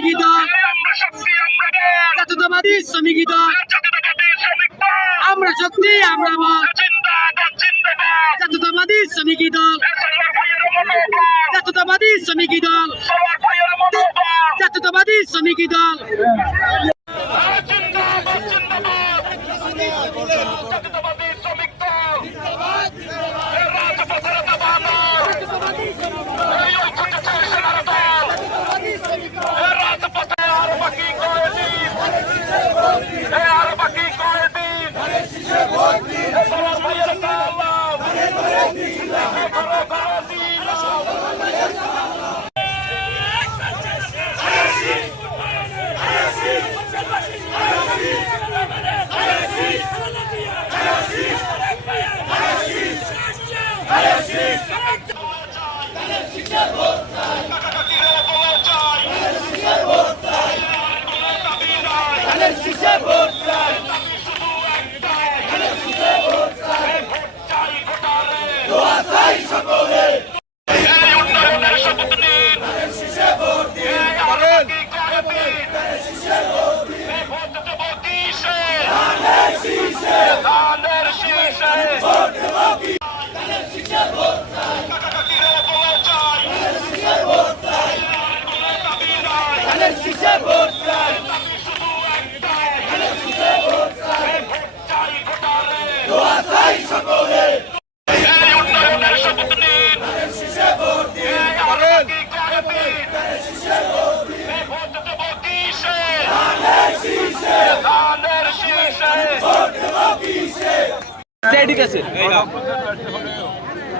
শ্রমিক দল, জাতীয়তাবাদী শ্রমিক দল, আমরা শক্তি আমরা বল, জাতীয়তাবাদী শ্রমিক দল, জাতীয়তাবাদী শ্রমিক দল, জাতীয়তাবাদী শ্রমিক দল।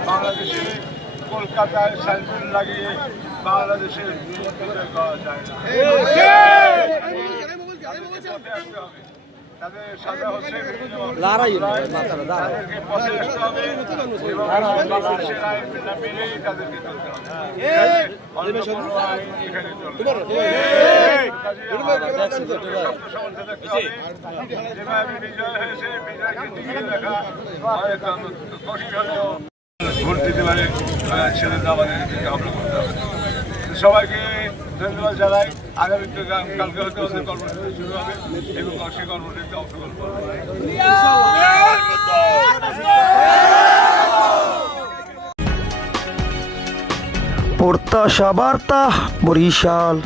বাংলাদেশে কলকাতায় সাইনবোর্ড লাগিয়ে বাংলাদেশের করা যায় না। তাদের সাজা হচ্ছে তাদেরকে পথে আসতে হবে এবং বাংলাদেশের আইন মেনেই তাদেরকে চলতে হবে। যেভাবে বিজয় হয়েছে বিজয়কে টিকিয়ে রাখা কঠিন হলেও ভোট দিতে পারে ছেলেরা আমাদের হামলা করতে হবে। সবাইকে ধন্যবাদ জানাই। আগামীতে কালকে হতে ওদের কর্মসূচি শুরু হবে এবং সেই কর্মসূচিতে অংশগ্রহণ করবে। প্রত্যাশা বার্তা বরিশাল।